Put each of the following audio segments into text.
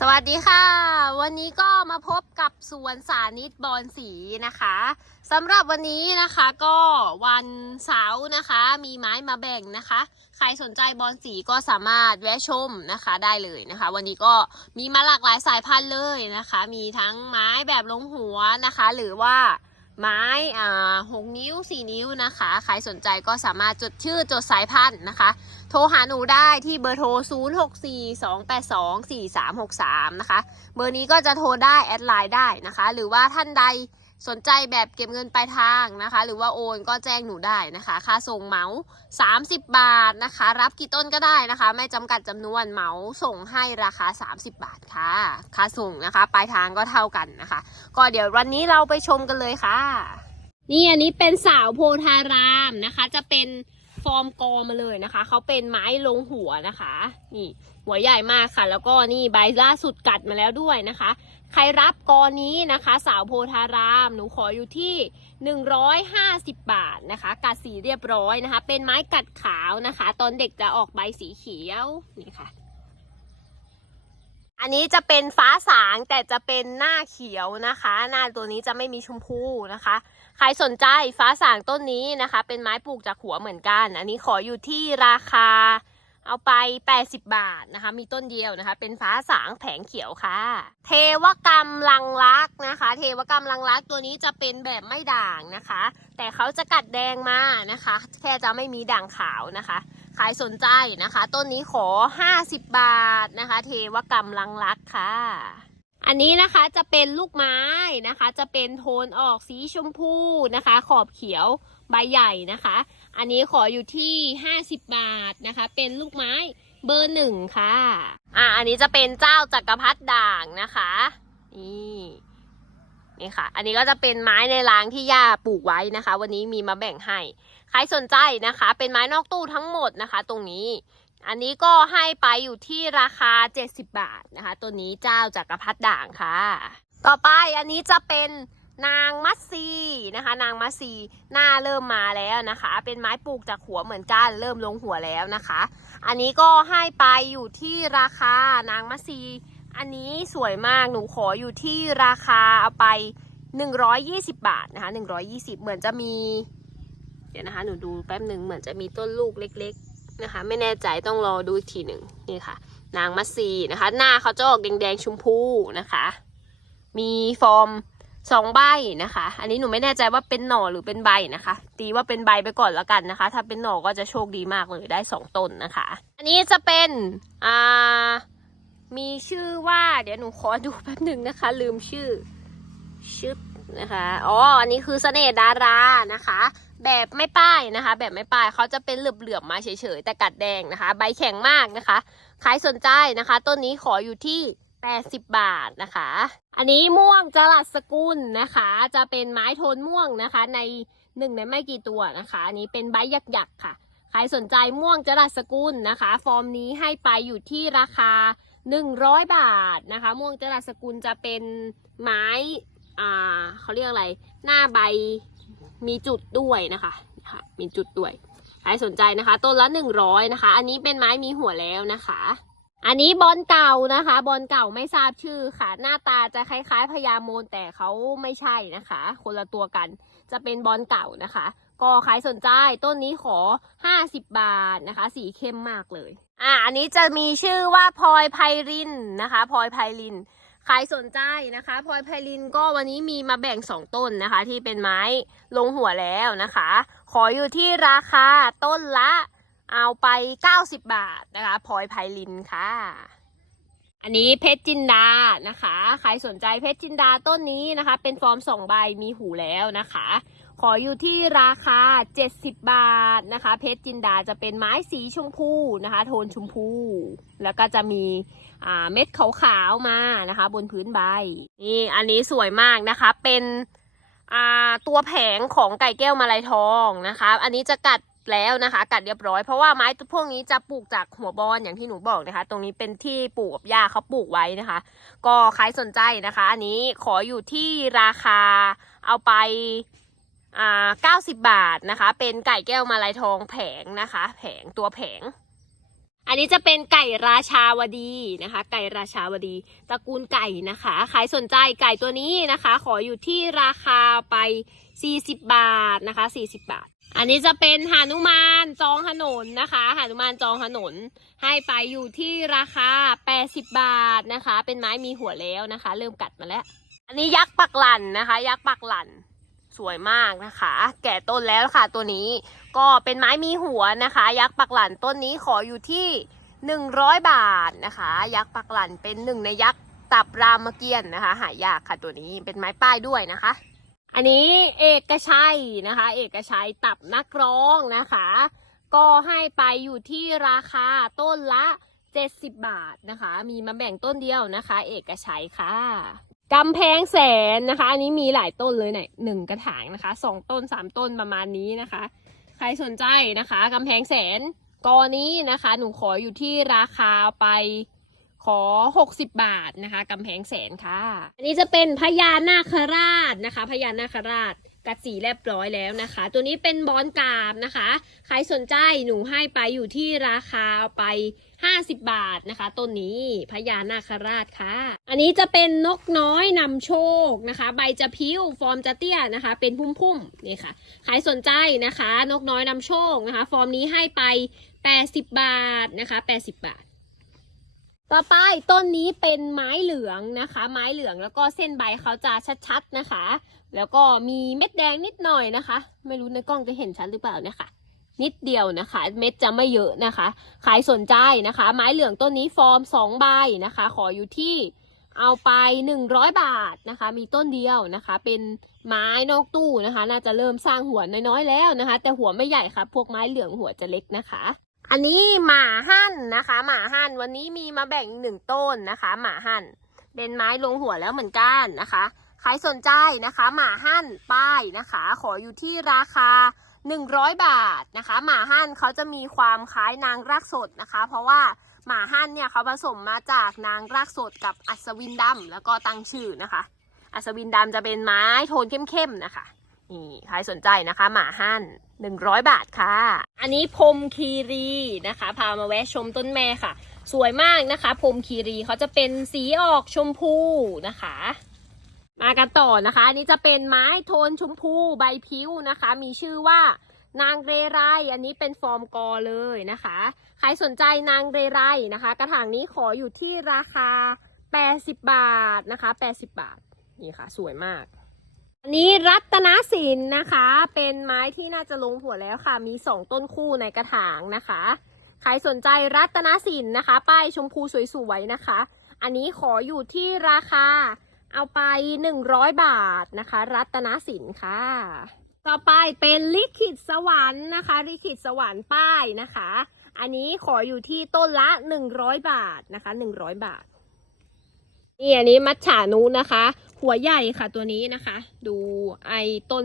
สวัสดีค่ะ วันนี้ก็มาพบกับสวนสานิตบอนสีนะคะสำหรับวันนี้นะคะก็วันเสาร์นะคะมีไม้มาแบ่งนะคะ ใครสนใจบอนสีก็สามารถแวะชมนะคะได้เลยนะคะ วันนี้ก็มีมาหลากหลายสายพันธุ์เลยนะคะ มีทั้งไม้แบบลงหัวนะคะ หรือว่า ไม้อ่าหกนิ้วสี่นิ้วนะคะ ใครสนใจก็สามารถจดชื่อจดสายพันธุ์นะคะ โทรหาหนูได้ที่เบอร์โทร 0 6 4 2 8 2 4 3 6 3 นะคะ เบอร์นี้ก็จะโทรได้แอดไลน์ได้นะคะ หรือว่าท่านใด สนใจแบบเก็บเงินปลายทางนะคะ หรือว่าโอนก็แจ้งหนูได้นะคะ ค่าส่งเหมา 30 บาทนะคะ รับกี่ต้นก็ได้นะคะ ไม่จำกัดจำนวนเหมาส่งให้ราคา 30 บาทค่ะ ค่าส่งนะคะ ปลายทางก็เท่ากันนะคะ ก็เดี๋ยววันนี้เราไปชมกันเลยค่ะ นี่อันนี้เป็นสาวโพธารามนะคะ จะเป็นฟอร์มกอมาเลยนะคะ เขาเป็นไม้ลงหัวนะคะ นี่ หัวใหญ่มากค่ะ แล้วก็นี่ใบล่าสุดกัดมาแล้วด้วยนะคะ ใครรับกอนี้นะคะ สาวโพธาราม หนูขออยู่ที่ 150 บาทนะคะ กัดสีเรียบร้อยนะคะ เป็นไม้กัดขาวนะคะ ตอนเด็กจะออกใบสีเขียวนี่ค่ะอันนี้จะเป็นฟ้าสางแต่จะเป็นหน้าเขียวนะคะ หน้าตัวนี้จะไม่มีชมพูนะคะ ใครสนใจฟ้าสางต้นนี้นะคะ เป็นไม้ปลูกจากหัวเหมือนกัน อันนี้ขออยู่ที่ราคา เอาไป 80 บาทนะคะ มีต้นเดียวนะคะ เป็นฟ้าสางแผงเขียวค่ะ เทวกรรมลังลักษ์นะคะ เทวกรรมลังลักษ์ตัวนี้จะเป็นแบบไม่ด่างนะคะ แต่เขาจะกัดแดงมานะคะ แค่จะไม่มีด่างขาวนะคะใครสนใจนะคะ ต้นนี้ขอ 50 บาทนะคะ เทวกรรมลังลักษ์ค่ะอันนี้นะคะจะเป็นลูกไม้นะคะ จะเป็นโทนออกสีชมพูนะคะ ขอบเขียวใบใหญ่นะคะ อันนี้ขออยู่ที่ 50 บาทนะคะ เป็นลูกไม้เบอร์หนึ่งค่ะ อะ อันนี้จะเป็นเจ้าจักรพรรดิด่างนะคะ นี่นี่ค่ะ อันนี้ก็จะเป็นไม้ในรางที่ย่าปลูกไว้นะคะ วันนี้มีมาแบ่งให้ ใครสนใจนะคะ เป็นไม้นอกตู้ทั้งหมดนะคะ ตรงนี้ อันนี้ก็ให้ไปอยู่ที่ราคา 70 บาทนะคะ ตัวนี้เจ้าจักรพรรดิด่างค่ะ ต่อไปอันนี้จะเป็น นางมัตซีนะคะ นางมัตซีหน้าเริ่มมาแล้วนะคะ เป็นไม้ปลูกจากหัวเหมือนกันเริ่มลงหัวแล้วนะคะ อันนี้ก็ให้ไปอยู่ที่ราคานางมัตซีอันนี้สวยมากหนูขออยู่ที่ราคาเอาไป 120 บาทนะคะ 120 เหมือนจะมี เดี๋ยวนะคะหนูดูแป๊บหนึ่งเหมือนจะมีต้นลูกเล็ก ๆนะคะ ไม่แน่ใจต้องรอดูอีกทีหนึ่งนี่ค่ะ นางมัตซีนะคะ หน้าเขาจะออกแดงๆชมพูนะคะ มีฟอร์ม สองใบนะคะ อันนี้หนูไม่แน่ใจว่าเป็นหน่อหรือเป็นใบนะคะ ตีว่าเป็นใบไปก่อนแล้วกันนะคะ ถ้าเป็นหน่อก็จะโชคดีมากเลยได้สองต้นนะคะ อันนี้จะเป็นอ่ามีชื่อว่า เดี๋ยวหนูขอดูแป๊บหนึ่งนะคะ ลืมชื่อชึบนะคะอ๋ออันนี้คือเสน่ห์ดารานะคะ แบบไม่ป้ายนะคะ แบบไม่ป้ายเขาจะเป็นเหลือบๆมาเฉยๆแต่กัดแดงนะคะ ใบแข็งมากนะคะ ใครสนใจนะคะ ต้นนี้ขออยู่ที่ 80 บาทนะคะ อันนี้ม่วงจรัสสกุลนะคะ จะเป็นไม้โทนม่วงนะคะ ในหนึ่งในไม่กี่ตัวนะคะ อันนี้เป็นใบหยักๆค่ะ ใครสนใจม่วงจรัสสกุลนะคะ ฟอร์มนี้ให้ไปอยู่ที่ราคา 100 บาทนะคะ ม่วงจรัสสกุลจะเป็นไม้อ่าเขาเรียกอะไร หน้าใบมีจุดด้วยนะคะค่ะมีจุดด้วย ใครสนใจนะคะ ต้นละ 100นะคะ อันนี้เป็นไม้มีหัวแล้วนะคะ อันนี้บอลเก่านะคะ บอลเก่าไม่ทราบชื่อค่ะ หน้าตาจะคล้ายๆพญาโมนแต่เขาไม่ใช่นะคะ คนละตัวกัน จะเป็นบอลเก่านะคะ ก็ใครสนใจต้นนี้ขอ 50 บาทนะคะ สีเข้มมากเลย อ่าอันนี้จะมีชื่อว่าพลอยไพรินนะคะพลอยไพรินใครสนใจนะคะพลอยไพลินก็วันนี้มีมาแบ่งสองต้นนะคะ ที่เป็นไม้ลงหัวแล้วนะคะ ขออยู่ที่ราคาต้นละ เอาไป 90 บาทนะคะพลอยไพลินค่ะ อันนี้เพชรจินดานะคะ ใครสนใจเพชรจินดาต้นนี้นะคะ เป็นฟอร์มสองใบมีหูแล้วนะคะ ขออยู่ที่ราคา 70 บาทนะคะ เพชรจินดาจะเป็นไม้สีชมพูนะคะ โทนชมพู แล้วก็จะมีเม็ดขาวๆมานะคะ บนพื้นใบนี่อันนี้สวยมากนะคะเป็นตัวแผงของไก่แก้วมาลายทองนะคะ อันนี้จะกัด แล้วนะคะกัดเรียบร้อยเพราะว่าไม้พวกนี้จะปลูกจากหัวบอลอย่างที่หนูบอกนะคะ ตรงนี้เป็นที่ปลูกกับย่าเขาปลูกไว้นะคะ ก็ใครสนใจนะคะ อันนี้ขออยู่ที่ราคาเอาไปอ่า90 บาทนะคะ เป็นไก่แก้วมาลายทองแผงนะคะ แผงตัวแผง อันนี้จะเป็นไก่ราชาวดีนะคะ ไก่ราชาวดีตระกูลไก่นะคะใครสนใจไก่ตัวนี้นะคะ ขออยู่ที่ราคาไป 40 บาทนะคะ 40 บาท อันนี้จะเป็นหานุมานจองถนนนะคะหานุมานจองถนน ให้ไปอยู่ที่ราคา 80 บาทนะคะ เป็นไม้มีหัวแล้วนะคะ เริ่มกัดมาแล้ว อันนี้ยักษ์ปักหลันนะคะ ยักษ์ปักหลันสวยมากนะคะ แก่ต้นแล้วค่ะตัวนี้ก็เป็นไม้มีหัวนะคะ ยักษ์ปักหลันต้นนี้ขออยู่ที่ 100 บาทนะคะ ยักษ์ปักหลันเป็นหนึ่งในยักษ์ตับรามเกียรตินะคะ หายากค่ะตัวนี้เป็นไม้ป้ายด้วยนะคะ อันนี้เอกชัยนะคะ เอกชัยตับนักร้องนะคะ ก็ให้ไปอยู่ที่ราคาต้นละ 70 บาทนะคะ มีมาแบ่งต้นเดียวนะคะ เอกชัยค่ะกำแพงแสนนะคะ อันนี้มีหลายต้นเลยเนี่ยหนึ่งกระถางนะคะสองต้นสามต้นประมาณนี้นะคะ ใครสนใจนะคะกำแพงแสนกอนี้นะคะ หนูขออยู่ที่ราคาไป ขอ 60 บาทนะคะกำแพงแสนค่ะ อันนี้จะเป็นพญานาคราชนะคะ พญานาคราชกัดสีเรียบร้อยแล้วนะคะ ตัวนี้เป็นบอนกาบนะคะ ใครสนใจหนูให้ไปอยู่ที่ราคาไป 50 บาทนะคะ ต้นนี้พญานาคราชค่ะ อันนี้จะเป็นนกน้อยนำโชคนะคะ ใบจะพิ้วฟอร์มจะเตี้ยนะคะ เป็นพุ่มๆนี่ค่ะ ใครสนใจนะคะ นกน้อยนำโชคนะคะ ฟอร์มนี้ให้ไป 80 บาทนะคะ 80 บาท ต่อไปต้นนี้เป็นไม้เหลืองนะคะ ไม้เหลืองแล้วก็เส้นใบเขาจะชัดๆนะคะ แล้วก็มีเม็ดแดงนิดหน่อยนะคะ ไม่รู้ในกล้องจะเห็นชัดหรือเปล่าเนี่ยค่ะ นิดเดียวนะคะ เม็ดจะไม่เยอะนะคะใครสนใจนะคะ ไม้เหลืองต้นนี้ฟอร์มสองใบนะคะ ขออยู่ที่เอาไป 100 บาทนะคะ มีต้นเดียวนะคะ เป็นไม้นอกตู้นะคะ น่าจะเริ่มสร้างหัวน้อยๆแล้วนะคะ แต่หัวไม่ใหญ่ค่ะ พวกไม้เหลืองหัวจะเล็กนะคะ อันนี้หมาหั่นนะคะ หมาหั่นวันนี้มีมาแบ่งอีกหนึ่งต้นนะคะ หมาหั่นเป็นไม้ลงหัวแล้วเหมือนกันนะคะ ใครสนใจนะคะ หมาหั่นป้ายนะคะ ขออยู่ที่ราคา 100 บาทนะคะ หมาหั่นเขาจะมีความคล้ายนางรากสดนะคะ เพราะว่าหมาหั่นเนี่ยเขาผสมมาจากนางรากสดกับอัศวินดำแล้วก็ตังชื่อนะคะ อัศวินดำจะเป็นไม้โทนเข้มๆนะคะ นี่ใครสนใจนะคะหมาหั่น100บาทค่ะ อันนี้พรมคีรีนะคะ พามาแวะชมต้นแม่ค่ะ สวยมากนะคะพรมคีรีเขาจะเป็นสีออกชมพูนะคะ มากันต่อนะคะอันนี้จะเป็นไม้โทนชมพูใบพิ้วนะคะ มีชื่อว่านางเรไร อันนี้เป็นฟอร์มกอเลยนะคะ ใครสนใจนางเรไรนะคะ กระถางนี้ขออยู่ที่ราคา 80 บาทนะคะ 80 บาท นี่ค่ะ สวยมาก อันนี้รัตนศิลป์นะคะ เป็นไม้ที่น่าจะลงหัวแล้วค่ะ มีสองต้นคู่ในกระถางนะคะ ใครสนใจรัตนศิลป์นะคะ ป้ายชมพูสวยๆนะคะ อันนี้ขออยู่ที่ราคาเอาไป 100 บาทนะคะ รัตนศิลป์ค่ะ ต่อไปเป็นลิขิตสวรรค์นะคะ ลิขิตสวรรค์ป้ายนะคะ อันนี้ขออยู่ที่ต้นละ 100 บาทนะคะ 100 บาท นี่อันนี้มัจฉานุนะคะ หัวใหญ่ค่ะตัวนี้นะคะ ดูไอ้ต้น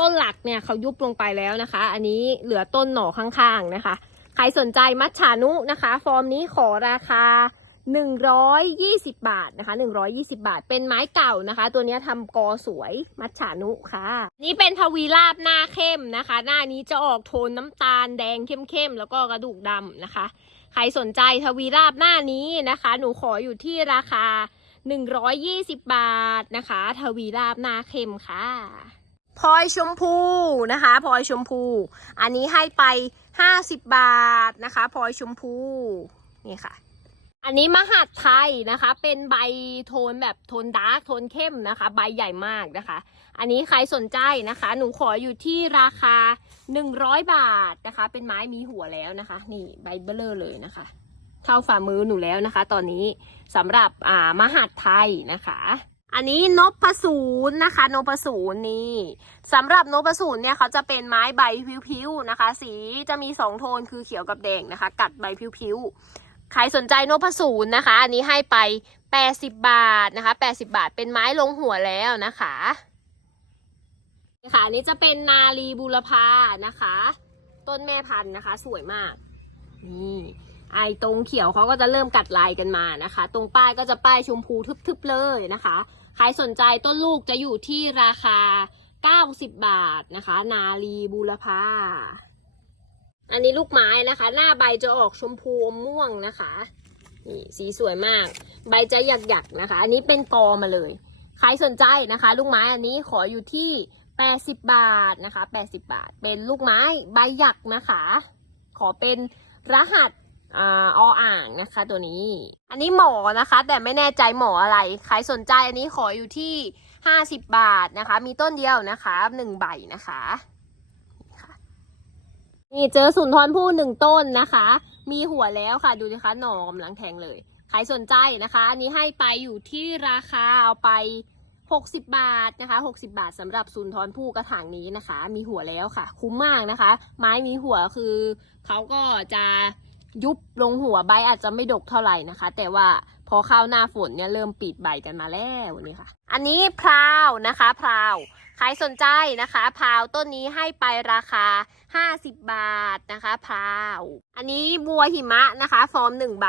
ต้นหลักเนี่ยเขายุบลงไปแล้วนะคะ อันนี้เหลือต้นหน่อข้างๆนะคะ ใครสนใจมัจฉานุนะคะ ฟอร์มนี้ขอราคา 120 บาทนะคะ 120 บาท เป็นไม้เก่านะคะ ตัวนี้ทำกอสวยมัจฉานุค่ะ นี่เป็นทวีราบหน้าเข้มนะคะ หน้านี้จะออกโทนน้ำตาลแดงเข้มๆแล้วก็กระดูกดำนะคะ ใครสนใจทวีราบหน้านี้นะคะ หนูขออยู่ที่ราคา 120 บาทนะคะ ทวีราบหน้าเข้มค่ะพลอยชมพูนะคะพลอยชมพู อันนี้ให้ไป 50 บาทนะคะพลอยชมพูนี่ค่ะ อันนี้มหัดไทยนะคะ เป็นใบโทนแบบโทนดาร์กโทนเข้มนะคะ ใบใหญ่มากนะคะ อันนี้ใครสนใจนะคะ หนูขออยู่ที่ราคา 100 บาทนะคะ เป็นไม้มีหัวแล้วนะคะ นี่ใบเบลเลอร์เลยนะคะ เท่าฝ่ามือหนูแล้วนะคะ ตอนนี้สำหรับอ่ามหัดไทยนะคะ อันนี้นพสูรนะคะนพสูรนี่สำหรับนพสูรเนี่ยเขาจะเป็นไม้ใบพิ้วๆนะคะ สีจะมีสองโทนคือเขียวกับแดงนะคะ กัดใบพิ้วๆใครสนใจนพสูรนะคะ อันนี้ให้ไป 80 บาทนะคะ 80 บาทเป็นไม้ลงหัวแล้วนะคะนี่ค่ะอันนี้จะเป็นนาลีบูรพานะคะ ต้นแม่พันธุ์นะคะ สวยมากนี่ ไอตรงเขียวเขาก็จะเริ่มกัดลายกันมานะคะ ตรงป้ายก็จะป้ายชมพูทึบๆเลยนะคะ ใครสนใจต้นลูกจะอยู่ที่ราคา 90 บาทนะคะ นาลีบูรพาอันนี้ลูกไม้นะคะ หน้าใบจะออกชมพูอมม่วงนะคะนี่สีสวยมาก ใบจะหยักๆนะคะ อันนี้เป็นกอมาเลย ใครสนใจนะคะ ลูกไม้อันนี้ขออยู่ที่80 บาทนะคะ 80 บาท เป็นลูกไม้ใบหยักนะคะ ขอเป็นรหัส อ่าออ่างนะคะ ตัวนี้ อันนี้หมอนะคะ แต่ไม่แน่ใจหมออะไร ใครสนใจอันนี้ขออยู่ที่50บาทนะคะ มีต้นเดียวนะคะหนึ่งใบนะคะนี่ค่ะนี่เจอสุนทรภู่หนึ่งต้นนะคะ มีหัวแล้วค่ะดูนะคะหน่อกำลังแทงเลยใครสนใจนะคะ อันนี้ให้ไปอยู่ที่ราคาเอาไป 60 บาทนะคะ 60 บาทสำหรับสุนทรภู่กระถางนี้นะคะ มีหัวแล้วค่ะ คุ้มมากนะคะ ไม้มีหัวคือเขาก็จะ ยุบลงหัวใบอาจจะไม่ดกเท่าไหร่นะคะ แต่ว่าพอเข้าหน้าฝนเนี่ยเริ่มปิดใบกันมาแล้วนี่ค่ะ อันนี้พราวนะคะพราวใครสนใจนะคะพราวต้นนี้ให้ไปราคา 50 บาทนะคะพราวอันนี้บัวหิมะนะคะฟอร์มหนึ่งใบ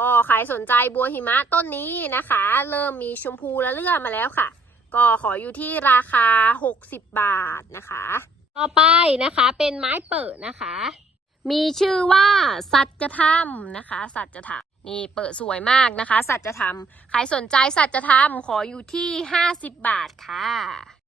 ก็ใครสนใจบัวหิมะต้นนี้นะคะ เริ่มมีชมพูและเลื่อมมาแล้วค่ะ ก็ขออยู่ที่ราคา 60 บาทนะคะ ต่อไปนะคะเป็นไม้เปิดนะคะ มีชื่อว่าสัจธรรมนะคะ สัจธรรมนี่เปิดสวยมากนะคะ สัจธรรมใครสนใจสัจธรรมขออยู่ที่ 50 บาทค่ะ